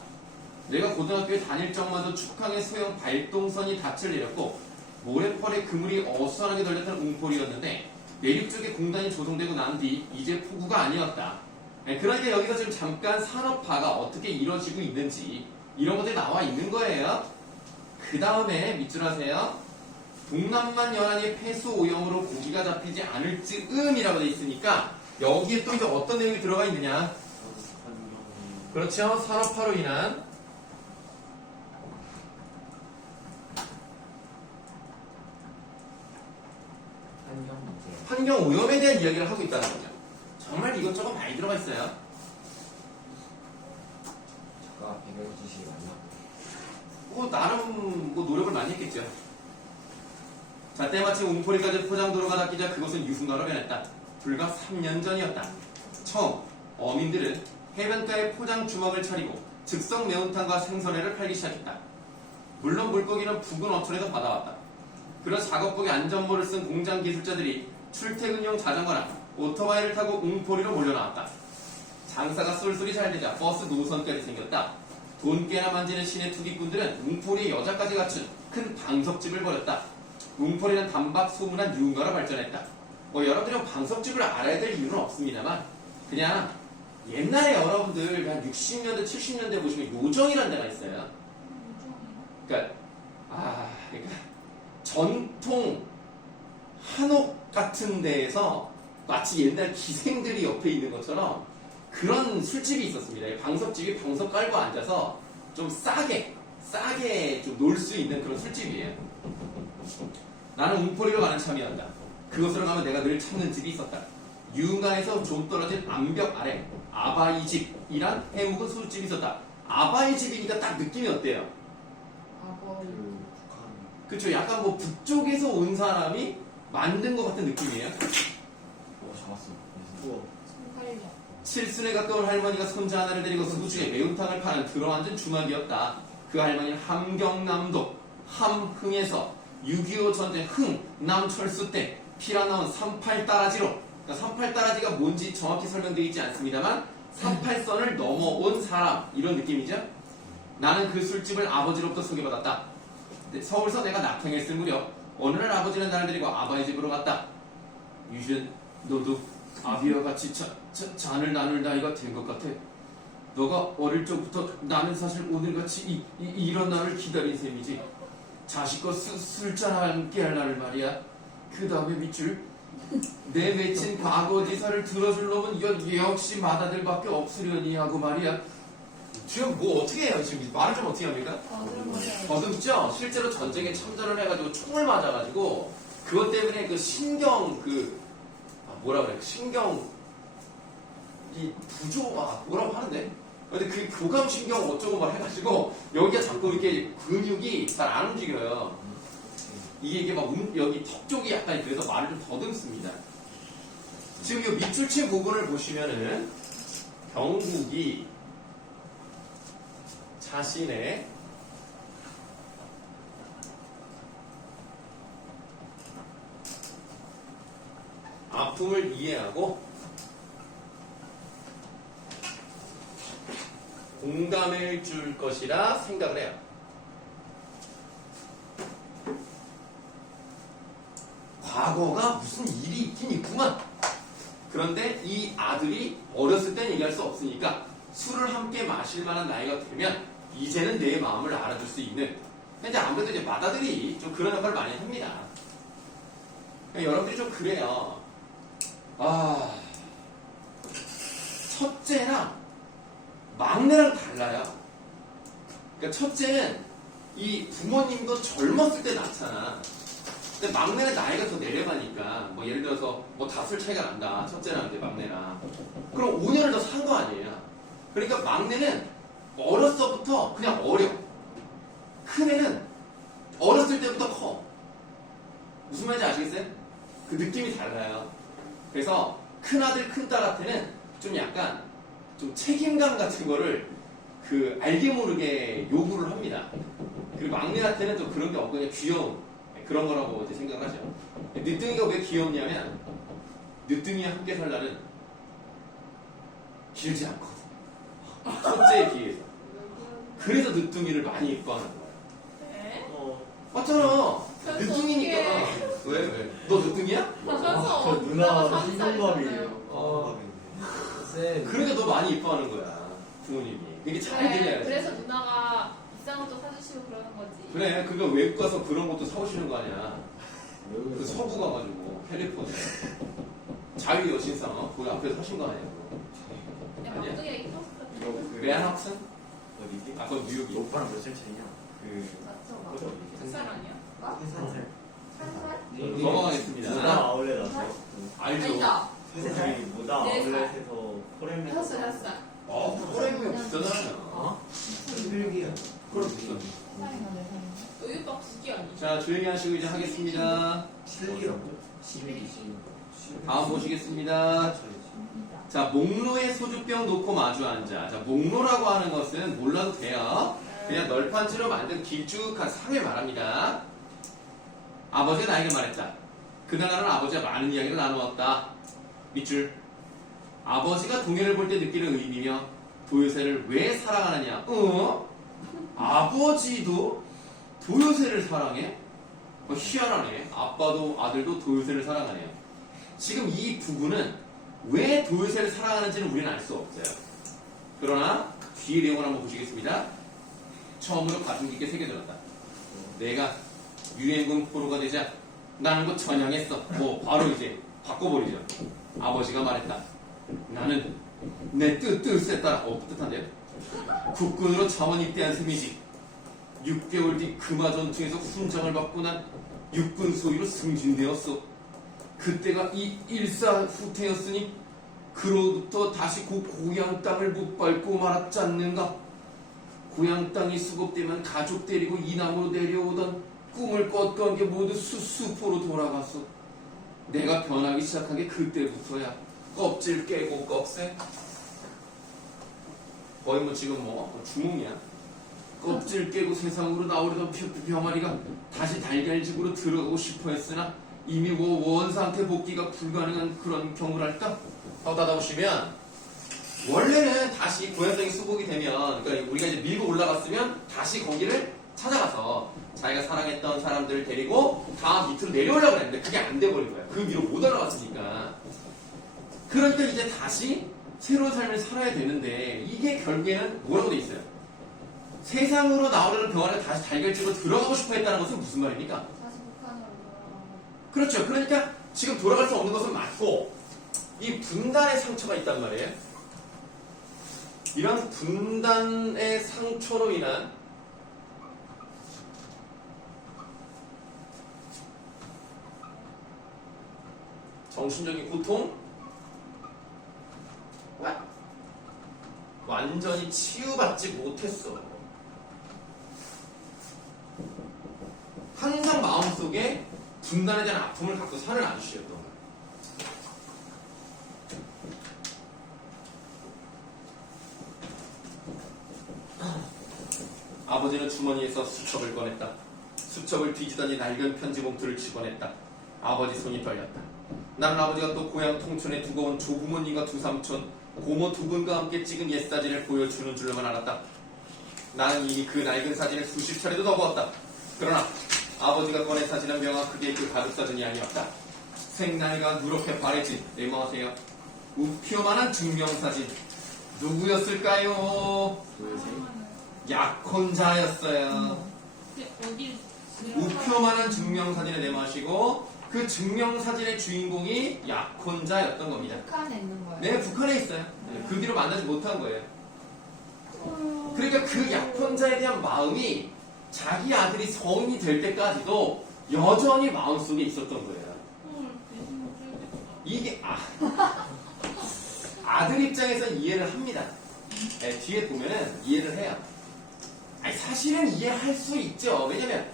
내가 고등학교에 다닐 적마다 축항의 소형 발동선이 닻을 내렸고 모래펄에 그물이 어수선하게 걸렸던 웅폴이었는데 내륙 쪽에 공단이 조성되고 난 뒤 이제 포구가 아니었다. 그러니까 여기서 지금 잠깐 산업화가 어떻게 이루어지고 있는지 이런 것들이 나와 있는 거예요. 그 다음에 밑줄 하세요. 동남만 연안의 폐수 오염으로 고기가 잡히지 않을 즈음이라고 돼 있으니까 여기에 또 이제 어떤 내용이 들어가 있느냐? 그렇죠. 산업화로 인한 환경 문제. 환경 오염에 대한 이야기를 하고 있다는 거죠. 정말 이것저것 많이 들어가 있어요. 작가 배경 지식이 맞나? 뭐 나름 뭐 노력을 많이 했겠죠. 자, 때마침 웅포리까지 포장도로가 닦이자 그곳은 유흥가로 변했다. 불과 3년 전이었다. 처음 어민들은 해변가에 포장 주막을 차리고 즉석 매운탕과 생선회를 팔기 시작했다. 물론 물고기는 부근 어촌에서 받아왔다. 그런 작업복에 안전모를 쓴 공장 기술자들이 출퇴근용 자전거나 오토바이를 타고 웅포리로 몰려나왔다. 장사가 쏠쏠이 잘 되자 버스 노선까지 생겼다. 돈 꽤나 만지는 시내 투기꾼들은 웅포리에 여자까지 갖춘 큰 방석집을 벌였다. 웅포리는 단박 소문난 유흥가로 발전했다. 여러분들은 방석집을 알아야 될 이유는 없습니다만 그냥 옛날에 여러분들 한 60년대 70년대 보시면 요정이라는 데가 있어요. 그러니까 전통 한옥 같은 데에서 마치 옛날 기생들이 옆에 있는 것처럼 그런 술집이 있었습니다. 방석집이 방석 깔고 앉아서 좀 싸게 좀 놀 수 있는 그런 술집이에요. 나는 웅포리로 가는 참이었다. 그곳으로 가면 내가 늘 찾는 집이 있었다. 유흥가에서 좀 떨어진 암벽 아래 아바이집이란 해묵은 술집이 있었다. 아바이집이니까 딱 느낌이 어때요? 아버지. 그쵸? 약간 뭐 북쪽에서 온 사람이 만든 것 같은 느낌이에요. 오, 잡았어. 우와. 38년. 칠순에 가까운 할머니가 손자 하나를 데리고 수구주에 매운탕을 파는 들어앉은 주막이었다. 그 할머니는 함경남도 함흥에서 6.25 전쟁 흥남철수 때 피라 나온 38 따라지로 38 따라지가 뭔지 정확히 설명되어 있지 않습니다만 38선을 넘어온 사람 이런 느낌이죠. 나는 그 술집을 아버지로부터 소개받았다. 서울서 내가 낙향했을 무렵 어느 날 아버지는 나를 데리고 아바의 집으로 갔다. 유진, 너도 아비와 같이 잔을 나눌 나이가 된 것 같아. 너가 어릴 적부터 나는 사실 오늘같이 이런 날을 기다린 셈이지. 자식과 술잔 함께 할 날을 말이야. 그 다음에 밑줄 내 맺힌 과거지사를 들어줄 놈은 역시 맏아들밖에 없으려니 하고 말이야. 지금 뭐 어떻게 해요? 지금 말을 좀 어떻게 합니까? 더듬죠? 실제로 전쟁에 참전을 해가지고 총을 맞아가지고 그것 때문에 그 신경 뭐라 그래? 신경 이 부조가 뭐라고 하는데? 근데 그 교감신경 어쩌고 막 해가지고 여기가 자꾸 이렇게 근육이 잘 안 움직여요. 이게 막 여기 턱 쪽이 약간 그래서 말을 좀 더듬습니다. 지금 이 밑줄 친 부분을 보시면은 병국이 자신의 아픔을 이해하고 공감해 줄 것이라 생각을 해요. 과거가 무슨 일이 있긴 있구만. 그런데 이 아들이 어렸을 땐 얘기할 수 없으니까 술을 함께 마실 만한 나이가 되면 이제는 내 마음을 알아줄 수 있는. 근데 아무래도 이제 맏아들이 좀 그런 역할을 많이 합니다. 그러니까 여러분들이 좀 그래요. 첫째랑 막내랑 달라요. 그러니까 첫째는 이 부모님도 젊었을 때 낳잖아. 근데 막내는 나이가 더 내려가니까 뭐 예를 들어서 뭐 다술 차이가 난다. 첫째랑 이제 막내랑. 그럼 5년을 더 산 거 아니에요. 그러니까 막내는 어렸서부터 그냥 어려. 큰애는 어렸을 때부터 커. 무슨 말인지 아시겠어요? 그 느낌이 달라요. 그래서 큰아들 큰딸한테는 좀 약간 좀 책임감 같은 거를 그 알게 모르게 요구를 합니다. 그리고 막내한테는 좀 그런 게 없고 그냥 귀여운 그런 거라고 이제 생각을 하죠. 늦둥이가 왜 귀엽냐면 늦둥이와 함께 살 날은 길지 않거든. 첫째에 비해서. 그래서 늦둥이를 많이 이뻐하는 거야. 네? 맞잖아. 그래서 늦둥이니까. 어떻게 왜? 너 늦둥이야? 그래서 저 누나 누나가 희동갑이에요. 쌤. 그러니까 너 많이 이뻐하는 거야. 부모님이. 이게 잘 들려야지. 그래서 누나가 비싼 것도 사주시고 그러는 거지. 그래, 그거 외국 가서 그런 것도 사오시는 거 아니야. 그 서부 가가지고 캘리포니아 자유 여신상 거기 앞에서 사신 거 아니야? 그냥 아니야? 막둥이가 이뻐서 레안 학생? 어디지? 아까 뉴욕이. 오빠랑 몇 살 차이냐? 맞죠? 몇살 아니야? 한 살. 넘어가겠습니다. 모다 아울렛 아세요? 알죠? 아니다. 저희 모다 네 살. 아울렛에서 포렘 여섯 살. 호랭이가 비싸잖아요. 필기야. 그럼 비싸. 살인가 내 살인가? 우유밥 두개 아니야? 자, 조용히 하시고 이제 하겠습니다. 실기라고? 11기. 다음 보시겠습니다. 자, 목로에 소주병 놓고 마주 앉아. 자, 목로라고 하는 것은 몰라도 돼요. 그냥 널판지로 만든 길쭉한 상을 말합니다. 아버지가 나에게 말했다. 그날 나는 아버지와 많은 이야기를 나누었다. 밑줄. 아버지가 동해를 볼 때 느끼는 의미며 도요새를 왜 사랑하느냐? 아버지도 도요새를 사랑해? 희한하네. 아빠도 아들도 도요새를 사랑하네요. 지금 이 부분은 왜 도요새를 사랑하는지는 우리는 알 수 없어요. 그러나 뒤의 내용을 한번 보시겠습니다. 처음으로 가슴 깊게 새겨들었다. 내가 유엔군 포로가 되자 나는 곧 전향했어. 뭐 바로 이제 바꿔버리죠. 아버지가 말했다. 나는 내 뜻에 따라 뜻한데요. 국군으로 자원 입대한 셈이지. 6개월 뒤 금화 전투에서 훈장을 받고 난 육군 소위로 승진되었어. 그때가 이 일사후퇴였으니 그로부터 다시 그 고향 땅을 못 밟고 말았지 않는가. 고향 땅이 수급되면 가족 데리고 이남으로 내려오던 꿈을 꿨던 게 모두 수수포로 돌아갔어. 내가 변하기 시작한 게 그때부터야. 껍질 깨고 꺽쇠. 거의 뭐 지금 뭐 주몽이야. 껍질 깨고 세상으로 나오려던 병아리가 다시 달걀집으로 들어가고 싶어 했으나 이미 원상태 복귀가 불가능한 그런 경우랄까? 하고 따다보시면 원래는 다시 고향적인 수복이 되면 그러니까 우리가 이제 밀고 올라갔으면 다시 거기를 찾아가서 자기가 사랑했던 사람들을 데리고 다 밑으로 내려오려고 했는데 그게 안 돼버린 거야. 그 위로 못 올라갔으니까. 그러니까 이제 다시 새로운 삶을 살아야 되는데 이게 결국에는 뭐라고 돼 있어요? 세상으로 나오려는 병원에 다시 달걀집으로 들어가고 싶어 했다는 것은 무슨 말입니까? 다시 북한으로 돌아가고. 그렇죠. 그러니까 지금 돌아갈 수 없는 것은 맞고 이 분단의 상처가 있단 말이에요. 이런 분단의 상처로 인한 정신적인 고통 완전히 치유받지 못했어. 항상 마음속에 분단에 대한 아픔을 갖고 사는 아저씨였던 거야. 아버지는 주머니에서 수첩을 꺼냈다. 수첩을 뒤지더니 낡은 편지 봉투를 집어냈다. 아버지 손이 떨렸다. 나는 아버지가 또 고향 통촌에 두고 온 조부모님과 두 삼촌, 고모 두 분과 함께 찍은 옛사진을 보여주는 줄로만 알았다. 나는 이미 그 낡은 사진을 수십 차례도 더 보았다. 그러나 아버지가 꺼낸 사진은 명확하게 그 가족사진이 아니었다. 생날과 누렇게 바래진 네모하세요. 우표만한 증명사진. 누구였을까요? 약혼자였어요. 어디 우표만한 증명사진을 내마시고 그 증명사진의 주인공이 약혼자였던 겁니다. 북한에 있는 거예요. 네, 북한에 있어요. 그 뒤로 만나지 못한 거예요. 그러니까 그 약혼자에 대한 마음이 자기 아들이 성인이 될 때까지도 여전히 마음속에 있었던 거예요. 이게 아들 입장에서는 이해를 합니다. 네, 뒤에 보면은 이해를 해요. 아니, 사실은 이해할 수 있죠. 왜냐면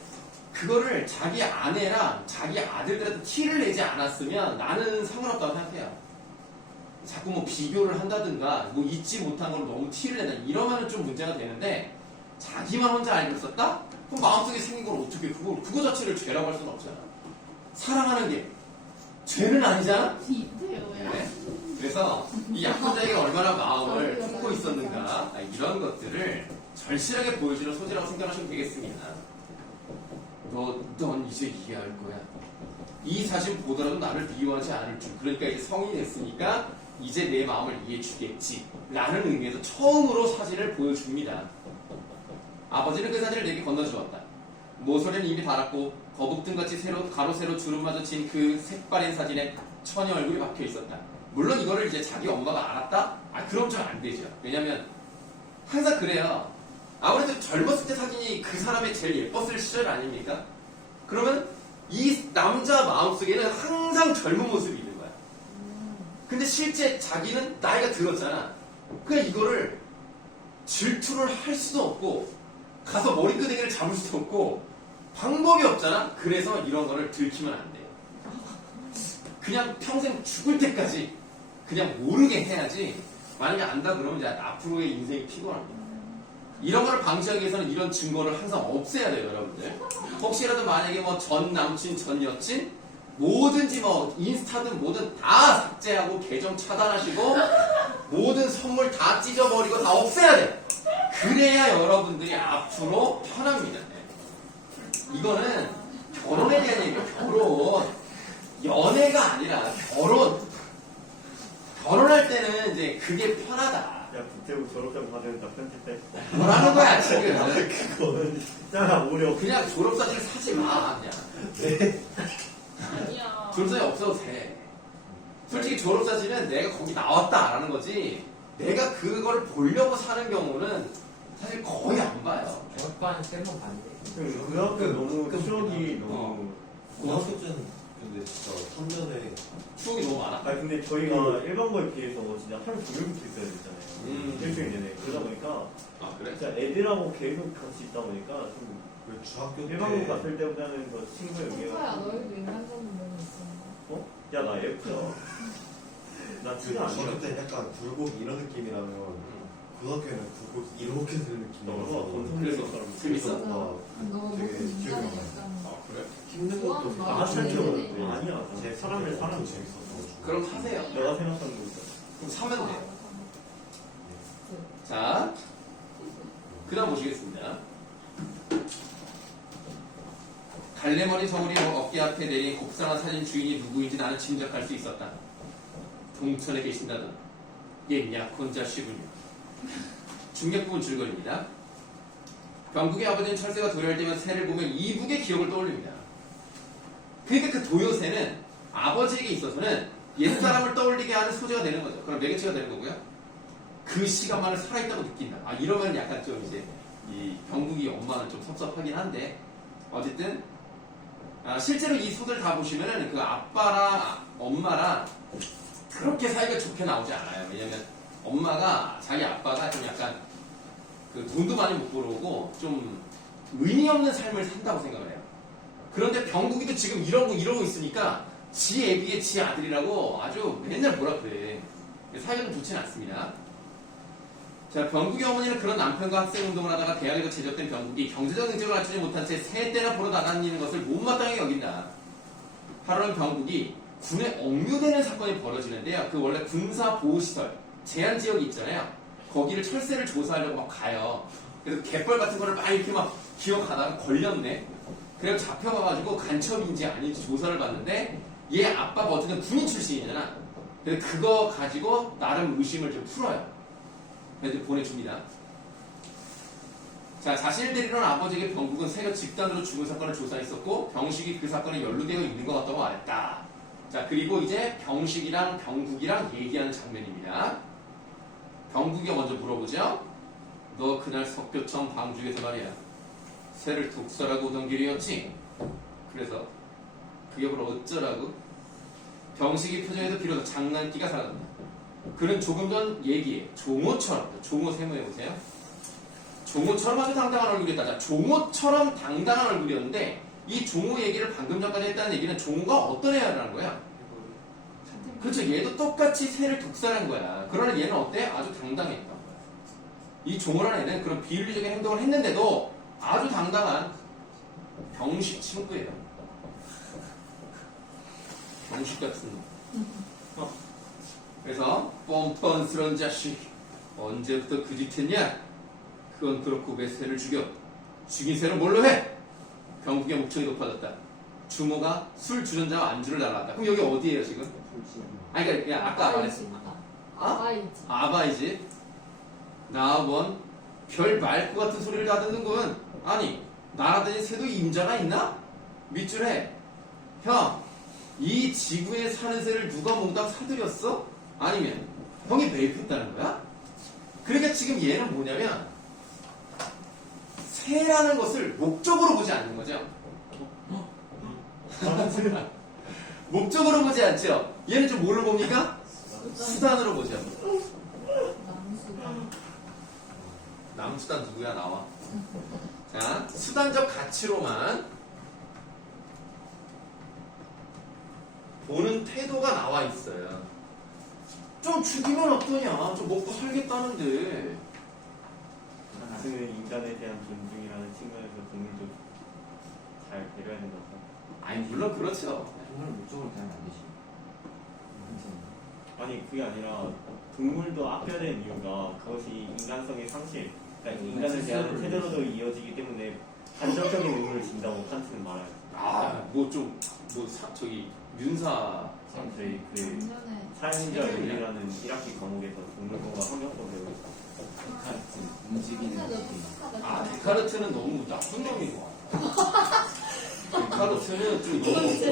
그거를 자기 아내랑 자기 아들들한테 티를 내지 않았으면 나는 상관없다고 생각해요. 자꾸 뭐 비교를 한다든가 뭐 잊지 못한 걸 너무 티를 내다 이러면은 좀 문제가 되는데 자기만 혼자 알고 있었다? 그럼 마음속에 생긴 걸 어떻게 그거 자체를 죄라고 할 수는 없잖아. 사랑하는 게 죄는 아니잖아? 이태호야. 네. 그래서 이 약혼자에게 얼마나 마음을 품고 있었는가 이런 것들을 절실하게 보여주는 소재라고 생각하시면 되겠습니다. 넌 이제 이해할 거야. 이 사진 보더라도 나를 미워하지 않을 줄. 그러니까 이제 성인이 됐으니까 이제 내 마음을 이해해 주겠지 라는 의미에서 처음으로 사진을 보여줍니다. 아버지는 그 사진을 내게 건너주었다. 모서리는 이미 닳았고 거북등같이 가로 세로 주름마저 친 그 색바랜 사진에 처녀 얼굴이 박혀 있었다. 물론 이거를 이제 자기 엄마가 알았다? 그럼 좀 안 되죠. 왜냐면 항상 그래요. 아무래도 젊었을 때 사진이 그 사람의 제일 예뻤을 시절 아닙니까? 그러면 이 남자 마음속에는 항상 젊은 모습이 있는 거야. 근데 실제 자기는 나이가 들었잖아. 그러니까 이거를 질투를 할 수도 없고 가서 머리끄댕이를 잡을 수도 없고 방법이 없잖아. 그래서 이런 거를 들키면 안 돼요. 그냥 평생 죽을 때까지 그냥 모르게 해야지. 만약에 안다 그러면 이제 앞으로의 인생이 피곤합니다. 이런 거를 방지하기 위해서는 이런 증거를 항상 없애야 돼요, 여러분들. 혹시라도 만약에 뭐 전 남친, 전 여친, 뭐든지 뭐 인스타든 뭐든 다 삭제하고 계정 차단하시고 모든 선물 다 찢어버리고 다 없애야 돼. 그래야 여러분들이 앞으로 편합니다. 이거는 결혼에 대한 얘기예요. 결혼. 연애가 아니라 결혼. 결혼할 때는 이제 그게 편하다. 야, 북대부 졸업장 받으면 다 편집해. 뭐라는 거야 지금. 그거는 진짜 오려. 그냥 졸업사진을 사지 마. 그냥. 아니야. 졸업사진 없어도 돼. 솔직히 졸업사진은 내가 거기 나왔다라는 거지 내가 그걸 보려고 사는 경우는 사실 거의 안 봐요. 졸업반 3번 봤는데 그 학교 너무 추억이 너무. 고등학교 때는 근데 진짜 3년에 추억이 너무 많아. 근데 저희가 일반 거에 비해서 진짜 하루 종일부터 있어야 되잖아요. 일주일 내내. 그러다 보니까 아 그래? 진짜 애들하고 계속 같이 있다 보니까 좀 그 중학교 때 일반 거 갔을 때보다는 더 친구의 소야, 의미가. 너희도 인간적인 면이 있어. 야, 나 F야. 나 그 진짜 중학교 아니야. 때 약간 굴곡 이런 느낌이라면 고등학교에는 굴곡 이렇게 들는 느낌이라서 너가 그래서 재밌어? 아, 너무 되게 인간의 기억이 역사는. 그래? 힘든 좋아하는 것도 마음이 아살 필요 있는데. 없는데. 아니야. 제 사람을 사람 재밌었어. 그럼 사세요. 내가 생각하는 거 있어. 그럼 사면 돼요. 자, 그 다음 보시겠습니다. 갈래머리 저고리 어깨 앞에 내린 곱상한 사진 주인이 누구인지 나는 짐작할 수 있었다. 동천에 계신다던 옛 약혼자 씨군요. 중략 부분 줄거리입니다. 병국의 아버지는 철새가 도래할 때면 새를 보면 이북의 기억을 떠올립니다. 그러니까 그 도요새는 아버지에게 있어서는 옛사람을 떠올리게 하는 소재가 되는 거죠. 그럼 매개체가 되는 거고요. 그 시간만을 살아있다고 느낀다. 아, 이러면 약간 좀 이제 이 병국이 엄마는 좀 섭섭하긴 한데 어쨌든 실제로 이 소들 다 보시면은 그 아빠랑 엄마랑 그렇게 사이가 좋게 나오지 않아요. 왜냐면 엄마가 자기 아빠가 좀 약간 그 돈도 많이 못 벌어오고 좀 의미 없는 삶을 산다고 생각을 해요. 그런데 병국이도 지금 이러고 있으니까 지 애비의 지 아들이라고 아주 맨날 뭐라 그래. 사이가 좀 좋지는 않습니다. 자, 병국의 어머니는 그런 남편과 학생 운동을 하다가 대학에서 제적된 병국이 경제적 능력을 갖추지 못한 채 세 때나 보러 나다니는 것을 못마땅하게 여긴다. 하루는 병국이 군에 억류되는 사건이 벌어지는데요. 그 원래 군사보호시설, 제한지역이 있잖아요. 거기를 철새를 조사하려고 막 가요. 그래서 갯벌 같은 거를 막 이렇게 막 기억하다가 걸렸네. 그래서 잡혀가가지고 간첩인지 아닌지 조사를 받는데 얘 아빠가 어쨌든 군인 출신이잖아. 그래서 그거 가지고 나름 의심을 좀 풀어요. 그래서 보내줍니다. 자, 자신을 데리러 온 아버지에게 병국은 세력 집단으로 죽은 사건을 조사했었고 병식이 그 사건에 연루되어 있는 것 같다고 말했다. 자, 그리고 이제 병식이랑 병국이랑 얘기하는 장면입니다. 병국이 먼저 물어보죠. 너 그날 석교천 방죽에서 말이야 새를 독설하고 오던 길이었지? 그래서 그게 바로 어쩌라고? 병식이 표정에서 비로소 장난기가 사라졌다. 그는 조금 전 얘기에 종호처럼, 종호 세모해보세요. 종호처럼 아주 당당한 얼굴이었다. 자, 종호처럼 당당한 얼굴이었는데 이 종호 얘기를 방금 전까지 했다는 얘기는 종호가 어떤 애라는 거야? 그렇죠. 얘도 똑같이 새를 독살한 거야. 그러나 얘는 어때? 아주 당당했던 거야. 이 종호라는 애는 그런 비윤리적인 행동을 했는데도 아주 당당한 병식 친구예요. 병식 같은 놈. 그래서 뻔뻔스런 자식 언제부터 그 짓 했냐? 그건 그렇고 왜 새를 죽여? 죽인 새를 뭘로 해? 병국의 목청이 높아졌다. 주모가 술 주전자와 안주를 날라왔다. 그럼 여기 어디예요 지금? 아니 그러니까 그냥 아까 말했어. 아바이지. 아바이지. 나원 별 맑고 같은 소리를 다 듣는군. 아니 날아다니는 새도 임자가 있나? 밑줄에 형, 이 지구에 사는 새를 누가 몽땅 사들였어? 아니면 형이 매입했다는 거야? 그러니까 지금 얘는 뭐냐면 새라는 것을 목적으로 보지 않는 거죠. 목적으로 보지 않죠. 얘는 좀 뭘로 봅니까? 수단으로 보죠. 남수가. 남수단 누구야? 나와. 자, 수단적 가치로만 보는 태도가 나와 있어요. 좀 죽이면 어떠냐? 좀 먹고 살겠다는데. 나중에 인간에 대한 존중이라는 측면에서 동물도 잘 배려해야 된다고 생각해요. 아니 물론 그렇죠. 정말 목적으로 대하면 안 되지. 아니 그게 아니라 동물도 아껴야 되는 이유가 그것이 인간성의 상실, 그러니까 인간을 대하는 태도로도 이어지기 때문에 간접적인 의무를 진다고 칸트는 말해요. 저기 윤사 저희 그 작년에 사용자 윤리라는 1학기 과목에서 동물권과 환경권 배우고 있어요. 움직이는 근데 너 느낌. 똑똑하다. 데카르트는 너무 나쁜 놈인 것 같아. 데카르트는 좀 이건 너무 진짜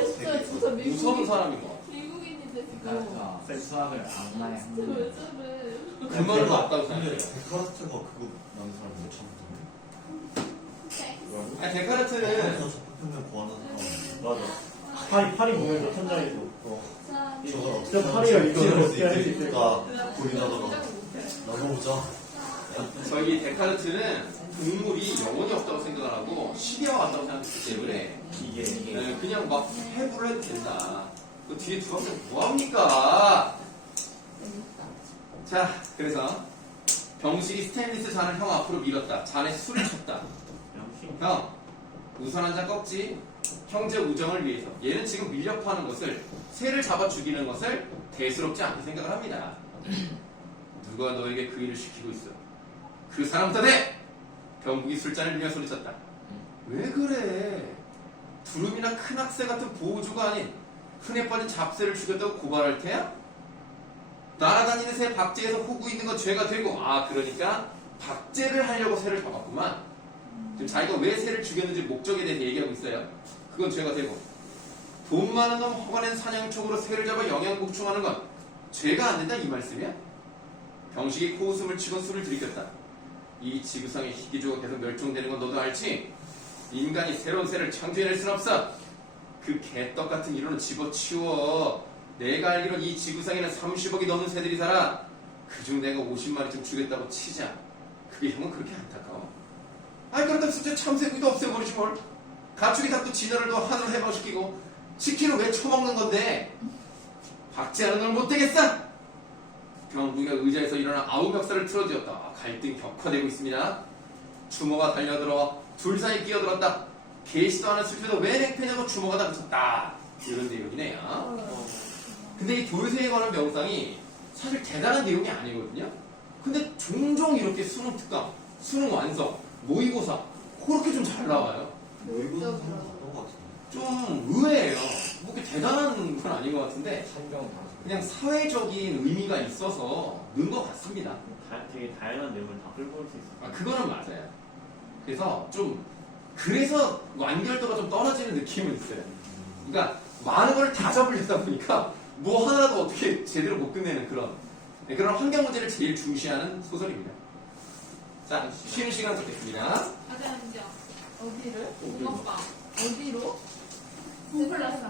무서운 미국인, 사람인 것 같아. 미국인인데 지금. 그러니까 수학을 안 나야 진짜 왜 저래? 그 말은 맞다고 근데 생각해요. 데카르트가 그거 나는 사람 못 참던데. 아니 데카르트는 그래서 적극평면 구하는 사람. 맞아. 팔이 보면서 천장에서 자, 저걸 어떻게 진짜 팔이가 하면 이거를 어떻게 할수 있을까 진짜 고민하다가 못해. 나눠보자. 저희 데카르트는 동물이 영혼이 없다고 생각을 하고 시계와 같다고 생각했기 때문에 이게 그냥 막 해부를 해도 된다. 그 뒤에 들어가면 뭐합니까? 재밌다. 자, 그래서 병식이 스테인리스 잔을 형 앞으로 밀었다. 잔에 술을 쳤다. 양심. 형, 우선 한 잔 꺾지? 형제 우정을 위해서 얘는 지금 밀려 파는 것을 새를 잡아 죽이는 것을 대수롭지 않게 생각을 합니다. 누가 너에게 그 일을 시키고 있어? 그 사람부터 내! 병국이 술잔을 빌며 소리쳤다. 왜 그래? 두루미나 큰 학새 같은 보호주가 아닌 흔해 빠진 잡새를 죽였다고 고발할 테야? 날아다니는 새 박제에서 호구 있는 건 죄가 되고 그러니까 박제를 하려고 새를 잡았구만. 지금 자기가 왜 새를 죽였는지 목적에 대해서 얘기하고 있어요. 그건 죄가 되고 돈 많은 놈 허가낸 사냥촉으로 새를 잡아 영양 보충하는 건 죄가 안 된다 이 말씀이야? 병식이 코웃음을 치고 술을 들이켰다. 이 지구상의 희귀조가 계속 멸종되는 건 너도 알지? 인간이 새로운 새를 창조해낼 순 없어. 그 개떡 같은 이론은 집어치워. 내가 알기론 이 지구상에는 30억이 넘는 새들이 살아. 그중 내가 50마리쯤 죽였다고 치자. 그게 형은 그렇게 안타까워? 그렇다면 진짜 참새구이도 없애버리지 뭘. 가축이 닭도 진열을 더 하늘을 해방시키고 치킨을 왜 처먹는 건데? 박제하는 걸 못 되겠어? 병국이가 의자에서 일어나 아우 멱살을 틀어쥐었다. 갈등이 격화되고 있습니다. 주모가 달려들어 둘 사이 끼어들었다. 계시도 않은 술주도 왜 냉패냐고 주모가 다그쳤다. 이런 내용이네요. 근데 이 돌쇠에 관한 명상이 사실 대단한 내용이 아니거든요. 근데 종종 이렇게 수능 특강, 수능 완성, 모의고사 그렇게 좀 잘 나와요. 모의고사 봤던 것 같은데. 좀 의외예요. 뭐 그렇게 대단한 건 아닌 것 같은데 한정 다. 그냥 사회적인 의미가 있어서 넣은 것 같습니다. 되게 다양한 내용을 다 끌고 올 수 있어요. 그거는 맞아요. 그래서 그래서 완결도가 좀 떨어지는 느낌은 있어요. 그러니까 많은 걸 다 잡으려다 보니까 뭐 하나라도 어떻게 제대로 못 끝내는 그런 환경 문제를 제일 중시하는 소설입니다. 자, 쉬는 시간 갖겠습니다. 어디를? 어디로? 홈플러스